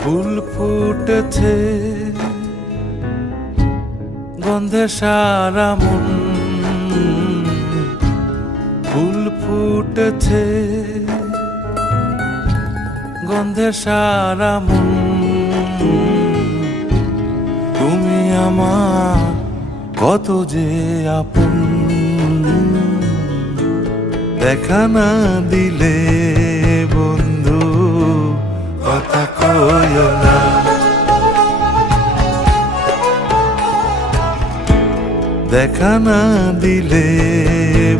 ফুল ফুটেছে গন্ধে সারা মন ফুল ফুটেছে, গন্ধে সারা তুমি আমার কত যে আপন। দেখা না দিলে বন্ধু, কথা কয় দেখা না দিলে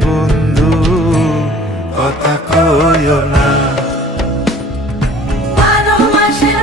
বন্ধু কথা কয় না। বারো মাসের